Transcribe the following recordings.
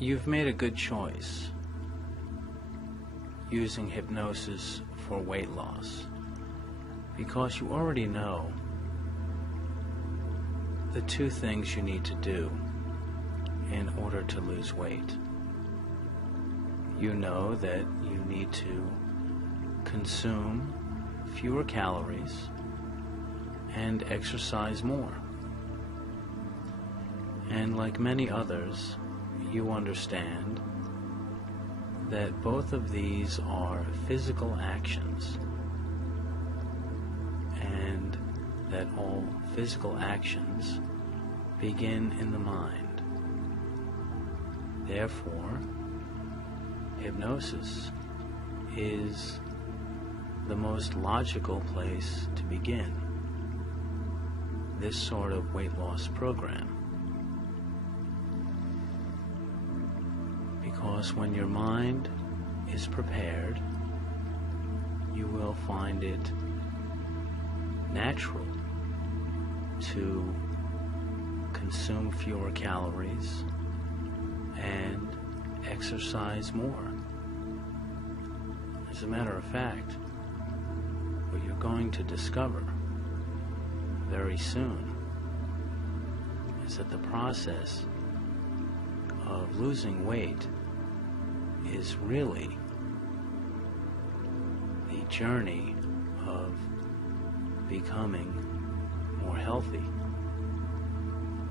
You've made a good choice using hypnosis for weight loss because you already know the two things you need to do in order to lose weight. You know that you need to consume fewer calories and exercise more. And like many others, you understand that both of these are physical actions, and that all physical actions begin in the mind. Therefore, hypnosis is the most logical place to begin this sort of weight loss program. Because when your mind is prepared, you will find it natural to consume fewer calories and exercise more. As a matter of fact, what you're going to discover very soon is that the process of losing weight is really the journey of becoming more healthy.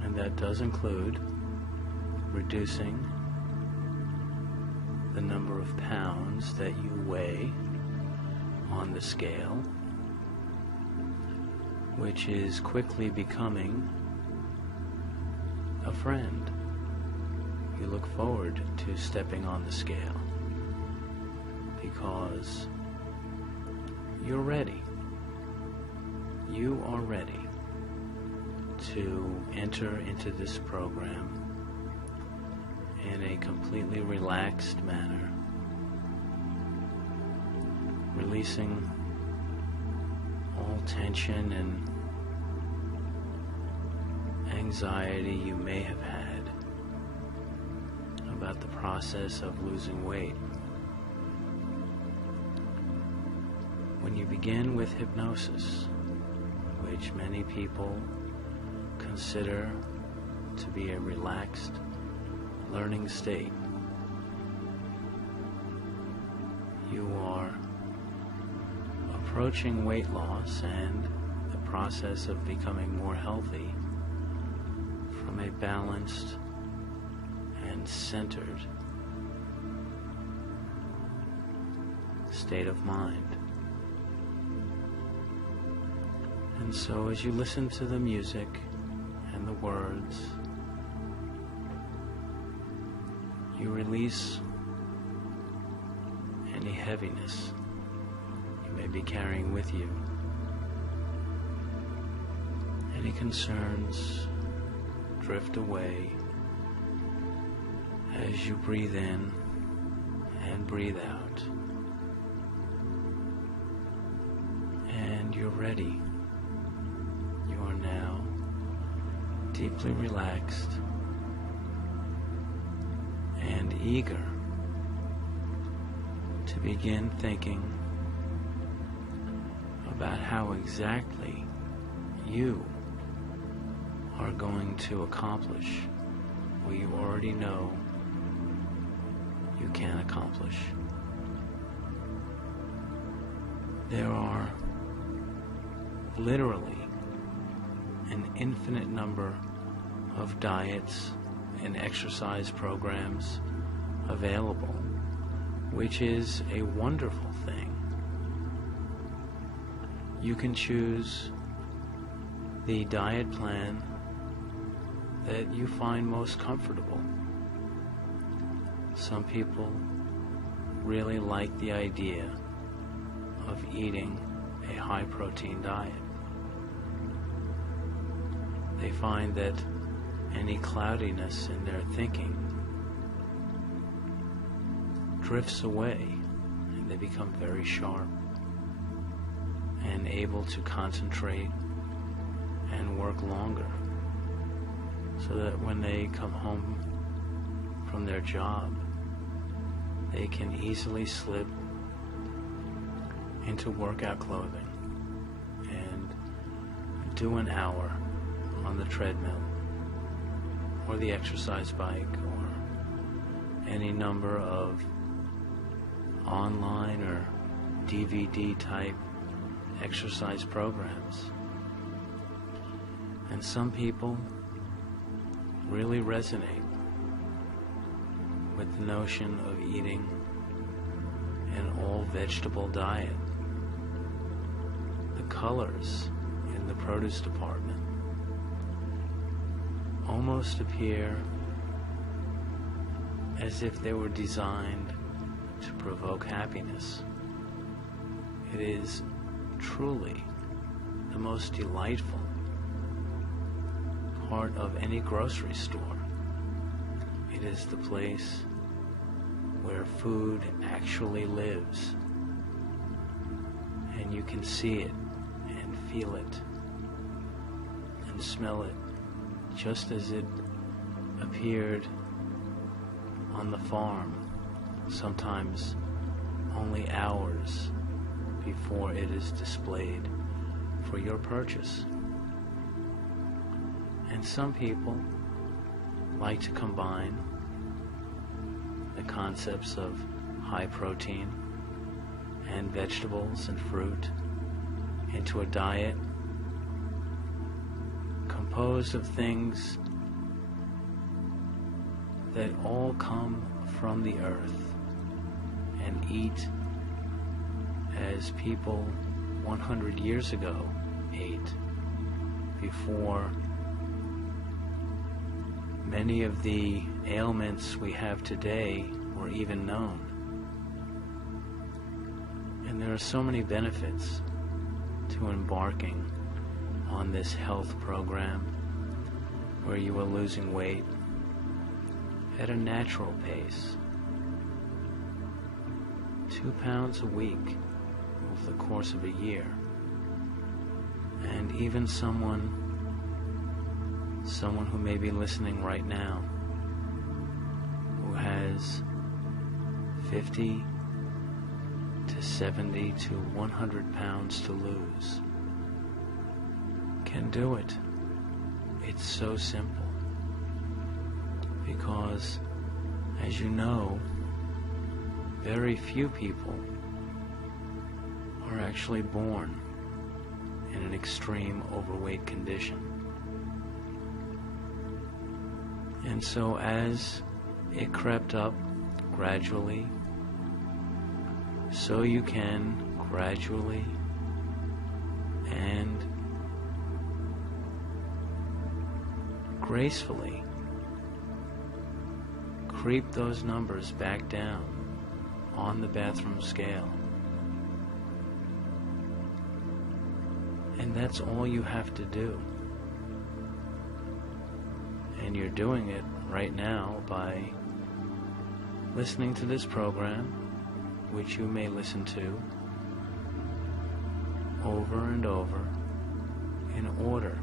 And that does include reducing the number of pounds that you weigh on the scale, which is quickly becoming a friend. You look forward to stepping on the scale because you're ready. You are ready to enter into this program in a completely relaxed manner, releasing all tension and anxiety you may have had about the process of losing weight. When you begin with hypnosis, which many people consider to be a relaxed learning state, you are approaching weight loss and the process of becoming more healthy from a balanced and centered state of mind. And so as you listen to the music and the words, you release any heaviness you may be carrying with you. Any concerns drift away as you breathe in and breathe out. And you're ready. You are now deeply relaxed and eager to begin thinking about how exactly you are going to accomplish what you already know you can accomplish. There are literally an infinite number of diets and exercise programs available, which is a wonderful thing. You can choose the diet plan that you find most comfortable. Some people really like the idea of eating a high-protein diet. They find that any cloudiness in their thinking drifts away, and they become very sharp and able to concentrate and work longer, so that when they come home from their job, they can easily slip into workout clothing and do an hour on the treadmill or the exercise bike or any number of online or DVD type exercise programs. And some people really resonate with the notion of eating an all-vegetable diet. The colors in the produce department almost appear as if they were designed to provoke happiness. It is truly the most delightful part of any grocery store. It is the place where food actually lives, and you can see it and feel it and smell it just as it appeared on the farm, sometimes only hours before it is displayed for your purchase. And some people like to combine the concepts of high protein and vegetables and fruit into a diet composed of things that all come from the earth and eat as people 100 years ago ate, before many of the ailments we have today were even known. And there are so many benefits to embarking on this health program where you are losing weight at a natural pace, 2 pounds a week over the course of a year. And even someone who may be listening right now who has 50 to 70 to 100 pounds to lose can do it. It's so simple, because, as you know, very few people are actually born in an extreme overweight condition. And so as it crept up gradually, so you can gradually and gracefully creep those numbers back down on the bathroom scale. And that's all you have to do. And you're doing it right now by listening to this program, which you may listen to over and over in order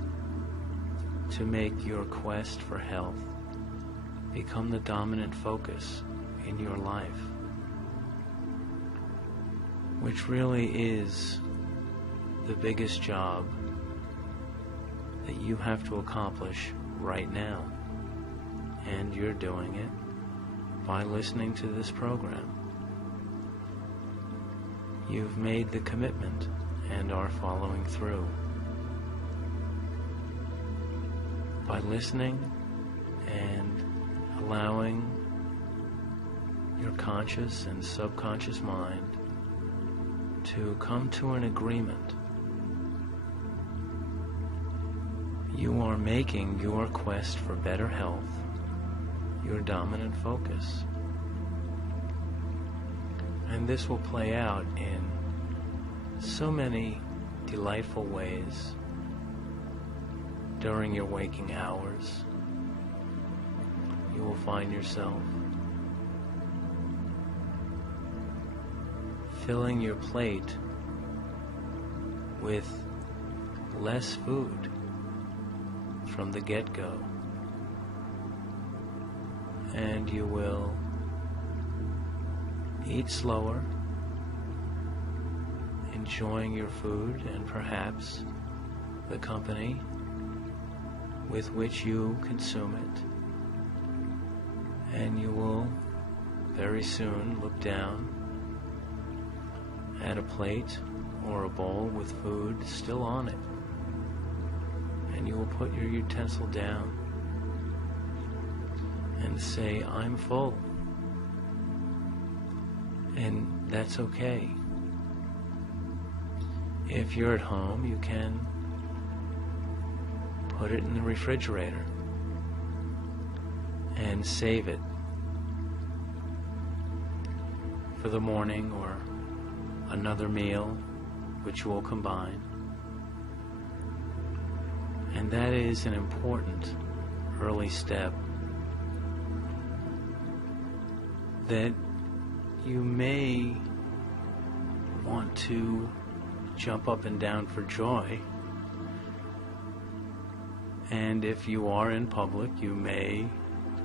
to make your quest for health become the dominant focus in your life, which really is the biggest job that you have to accomplish right now. And you're doing it by listening to this program. You've made the commitment and are following through. By listening and allowing your conscious and subconscious mind to come to an agreement, you are making your quest for better health your dominant focus. And this will play out in so many delightful ways during your waking hours. You will find yourself filling your plate with less food from the get-go. and you will eat slower, enjoying your food and perhaps the company with which you consume it. And you will very soon look down at a plate or a bowl with food still on it. And you will put your utensil down and say, "I'm full." And that's okay. If you're at home, you can put it in the refrigerator and save it for the morning or another meal which you will combine. And that is an important early step that you may want to jump up and down for joy. And if you are in public, you may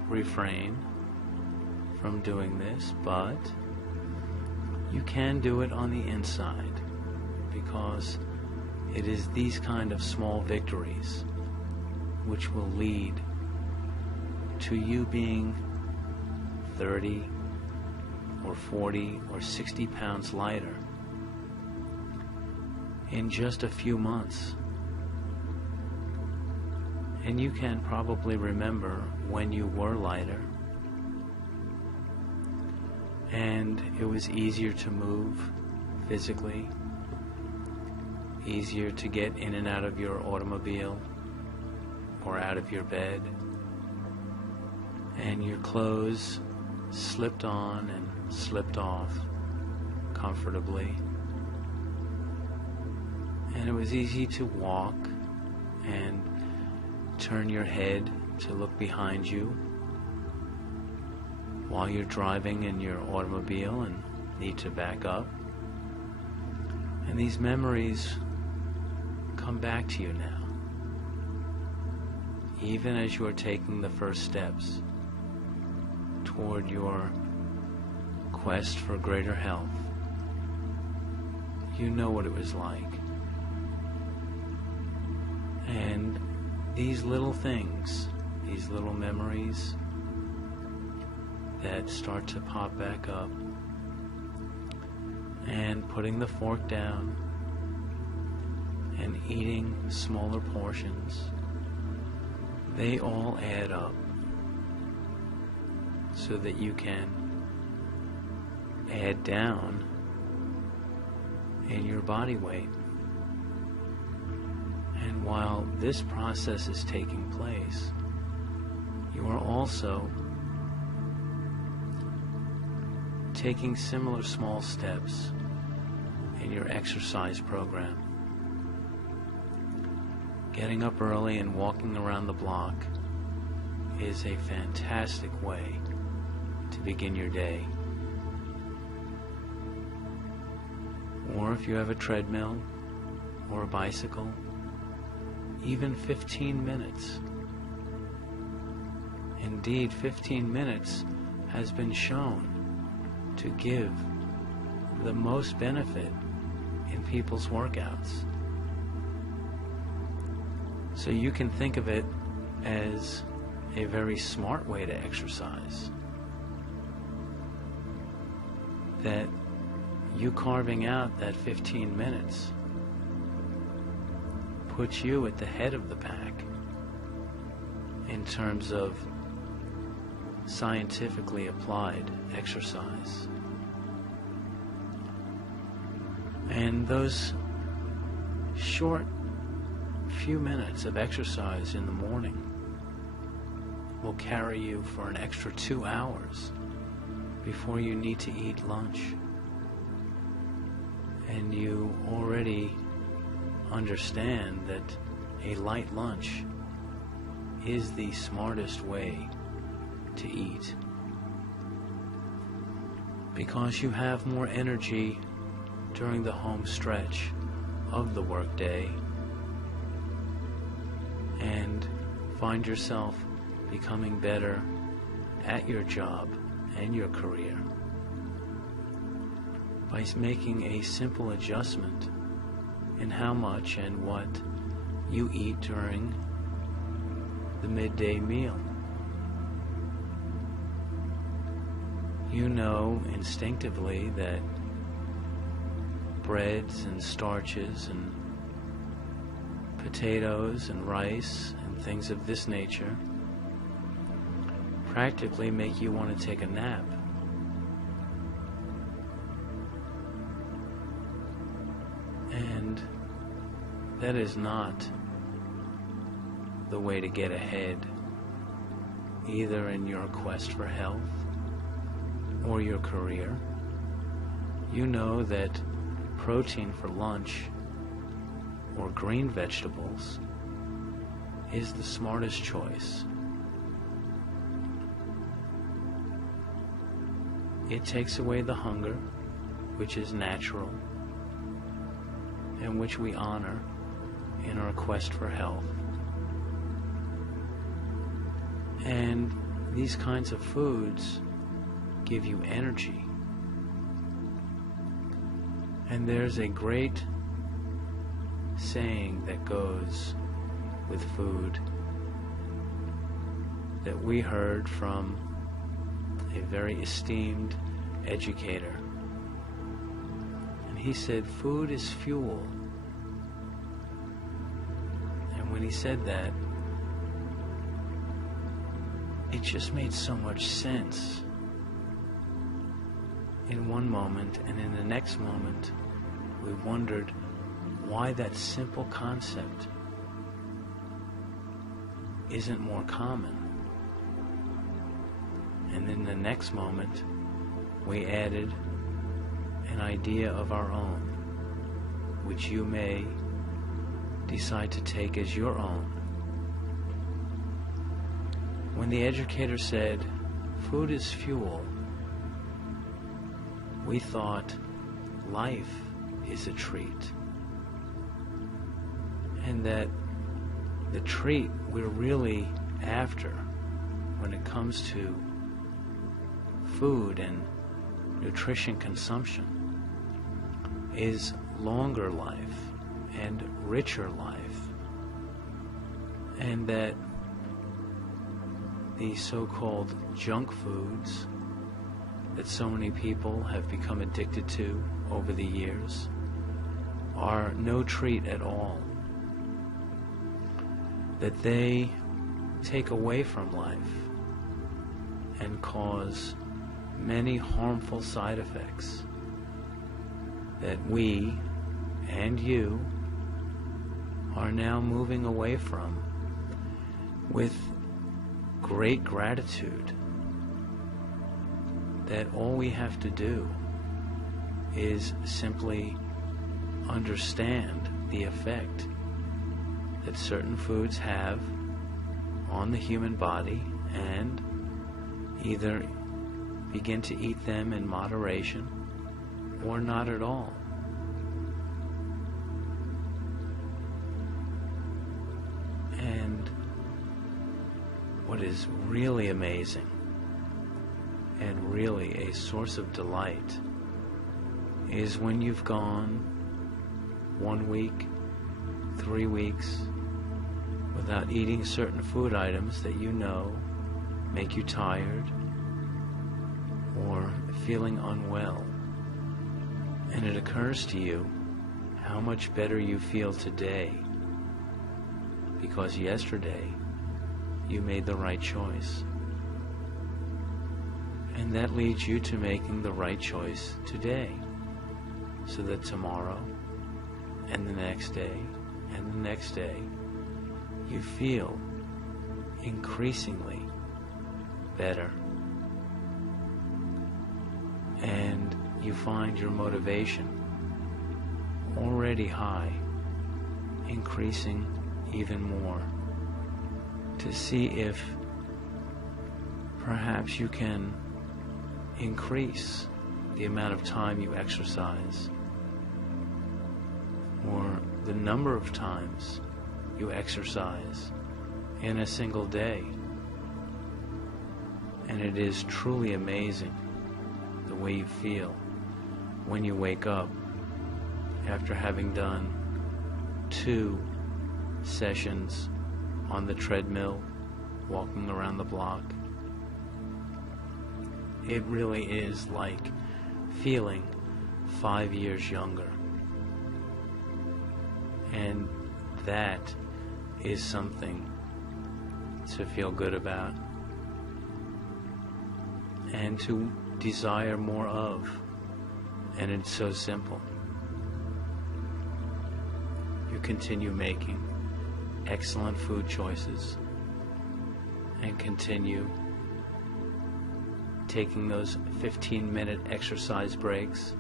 refrain from doing this, but you can do it on the inside, because it is these kind of small victories which will lead to you being 30 or 40 or 60 pounds lighter in just a few months. And you can probably remember when you were lighter and it was easier to move physically, easier to get in and out of your automobile or out of your bed, and your clothes slipped on and slipped off comfortably, and it was easy to walk and turn your head to look behind you while you're driving in your automobile and need to back up. And these memories come back to you now, even as you are taking the first steps toward your quest for greater health. You know what it was like. And these little things, these little memories that start to pop back up, and putting the fork down and eating smaller portions, they all add up so that you can add down in your body weight. And while this process is taking place, you are also taking similar small steps in your exercise program. Getting up early and walking around the block is a fantastic way to begin your day. Or if you have a treadmill or a bicycle, even 15 minutes. Indeed, 15 minutes has been shown to give the most benefit in people's workouts. So you can think of it as a very smart way to exercise. That you carving out that 15 minutes puts you at the head of the pack in terms of scientifically applied exercise. And those short few minutes of exercise in the morning will carry you for an extra 2 hours before you need to eat lunch. And you already understand that a light lunch is the smartest way to eat, because you have more energy during the home stretch of the workday and find yourself becoming better at your job and your career by making a simple adjustment in how much and what you eat during the midday meal. You know instinctively that breads and starches and potatoes and rice and things of this nature practically make you want to take a nap. And that is not the way to get ahead, either in your quest for health or your career. You know that protein for lunch or green vegetables is the smartest choice. It takes away the hunger, which is natural and which we honor in our quest for health. And these kinds of foods give you energy. And there's a great saying that goes with food that we heard from a very esteemed educator. And he said, food is fuel. And when he said that, it just made so much sense in one moment, and in the next moment we wondered why that simple concept isn't more common. And in the next moment we added an idea of our own, which you may decide to take as your own. When the educator said, food is fuel, we thought life is a treat. And that the treat we're really after when it comes to food and nutrition consumption is longer life and richer life. And that the so-called junk foods that so many people have become addicted to over the years are no treat at all. That they take away from life and cause many harmful side effects that we and you are now moving away from with great gratitude. That all we have to do is simply understand the effect that certain foods have on the human body and either begin to eat them in moderation or not at all. And what is really amazing and really a source of delight is when you've gone 1 week, 3 weeks without eating certain food items that you know make you tired or feeling unwell, and it occurs to you how much better you feel today because yesterday you made the right choice. And that leads you to making the right choice today, so that tomorrow and the next day and the next day you feel increasingly better, and you find your motivation already high increasing even more to see if perhaps you can increase the amount of time you exercise or the number of times you exercise in a single day. And it is truly amazing the way you feel when you wake up after having done 2 sessions on the treadmill, walking around the block. It really is like feeling 5 years younger. And that is something to feel good about and to desire more of. And it's so simple. You continue making excellent food choices and continue taking those 15-minute exercise breaks,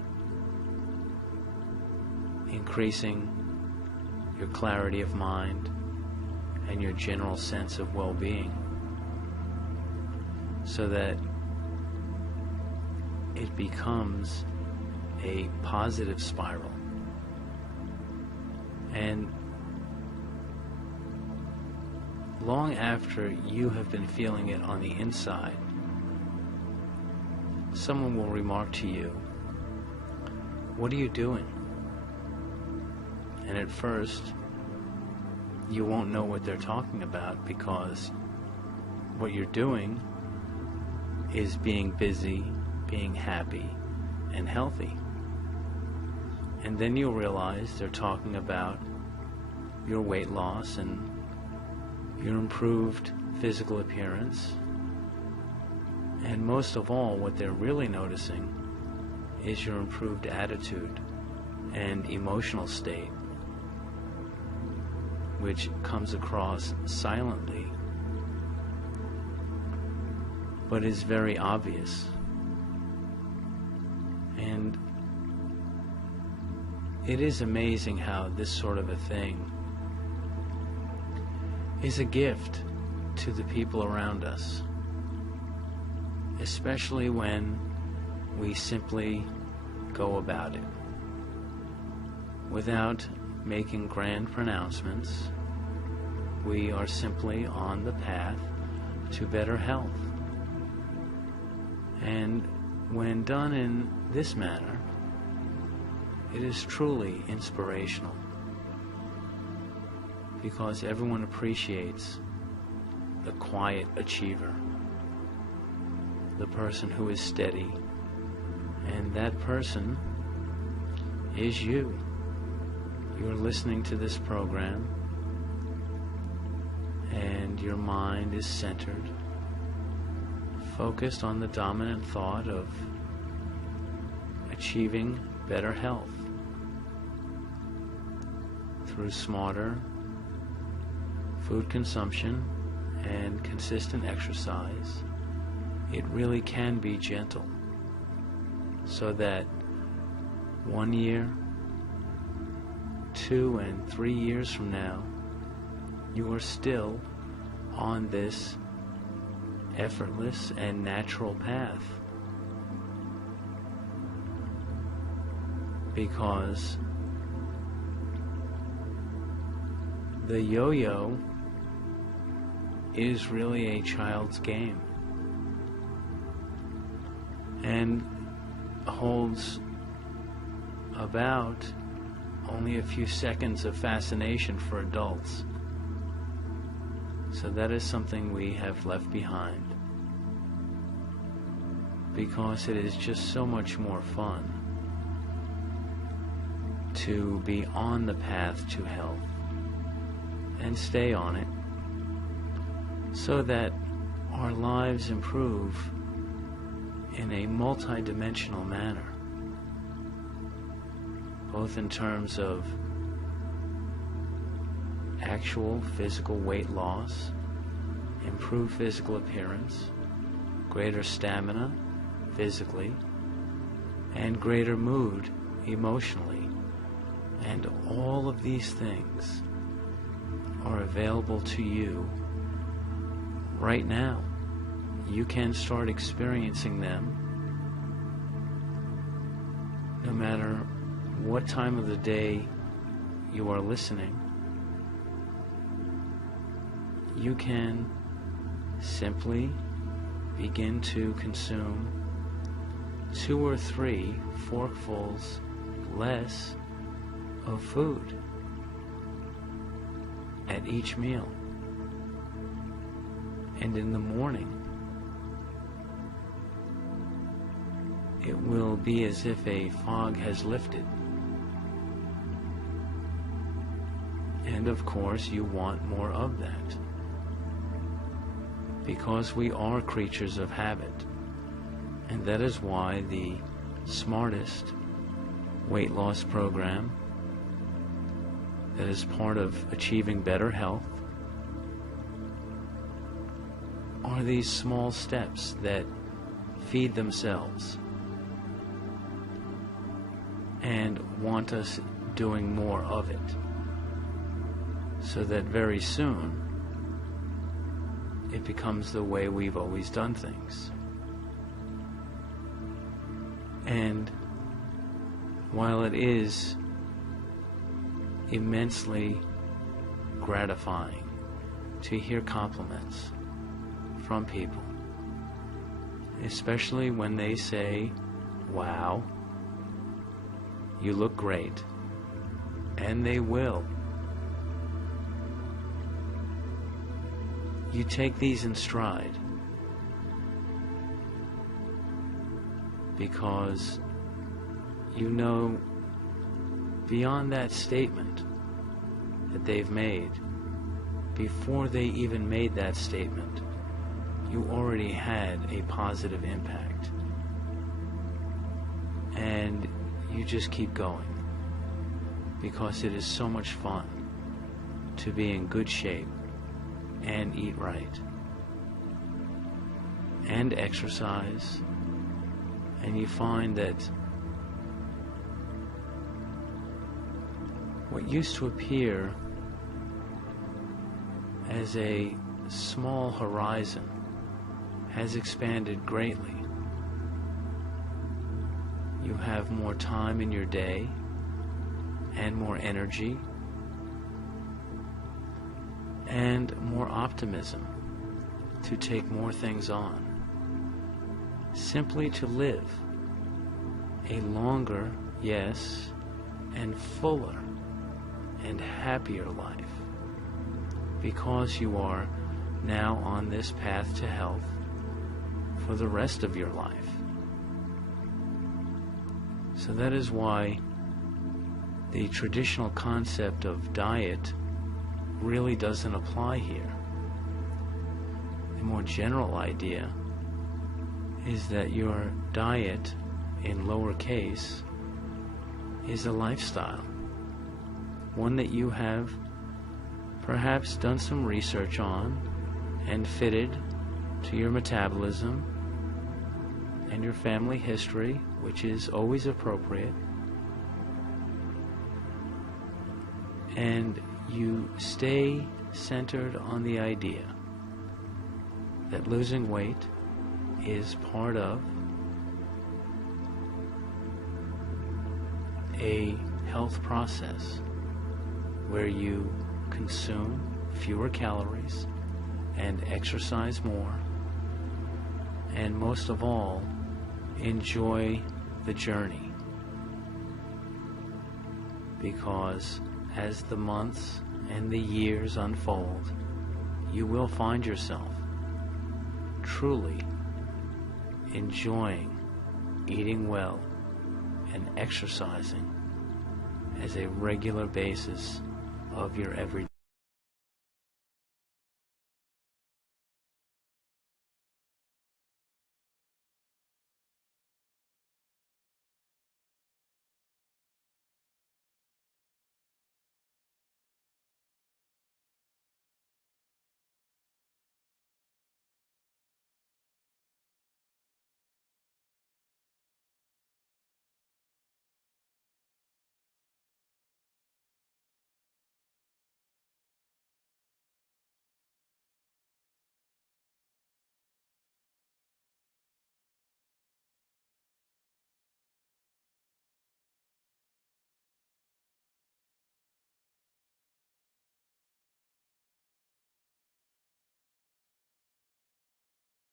increasing your clarity of mind and your general sense of well-being, so that it becomes a positive spiral. And long after you have been feeling it on the inside, someone will remark to you, "What are you doing?" And at first, you won't know what they're talking about, because what you're doing is being busy, being happy, and healthy. And then you'll realize they're talking about your weight loss and your improved physical appearance. And most of all, what they're really noticing is your improved attitude and emotional state, which comes across silently, but is very obvious. And it is amazing how this sort of a thing is a gift to the people around us, especially when we simply go about it without making grand pronouncements. We are simply on the path to better health. And when done in this manner, it is truly inspirational, because everyone appreciates the quiet achiever, the person who is steady, and that person is you. You're listening to this program, and your mind is centered, focused on the dominant thought of achieving better health through smarter food consumption and consistent exercise. It really can be gentle, so that 1 year, 2 and 3 years from now, you are still on this effortless and natural path, because the yo-yo is really a child's game and holds about only a few seconds of fascination for adults. So that is something we have left behind, because it is just so much more fun to be on the path to health and stay on it, so that our lives improve in a multidimensional manner, both in terms of actual physical weight loss, improved physical appearance, greater stamina physically, and greater mood emotionally. And all of these things are available to you right now. You can start experiencing them no matter what time of the day you are listening. You can simply begin to consume 2 or 3 forkfuls less of food at each meal. And in the morning, it will be as if a fog has lifted. And of course, you want more of that, because we are creatures of habit. And that is why the smartest weight loss program that is part of achieving better health are these small steps that feed themselves and want us doing more of it, so that very soon it becomes the way we've always done things. And while it is immensely gratifying to hear compliments from people, especially when they say, "Wow, you look great," and they will, you take these in stride, because you know beyond that statement that they've made, before they even made that statement, you already had a positive impact. And you just keep going, because it is so much fun to be in good shape and eat right and exercise. And you find that what used to appear as a small horizon has expanded greatly. You have more time in your day and more energy and more optimism to take more things on, simply to live a longer, yes, and fuller and happier life, because you are now on this path to health for the rest of your life. So that is why the traditional concept of diet really doesn't apply here. The more general idea is that your diet, in lowercase, is a lifestyle, one that you have perhaps done some research on and fitted to your metabolism and your family history, which is always appropriate, and you stay centered on the idea that losing weight is part of a health process where you consume fewer calories and exercise more, and most of all, enjoy the journey, because as the months and the years unfold, you will find yourself truly enjoying eating well and exercising as a regular basis of your everyday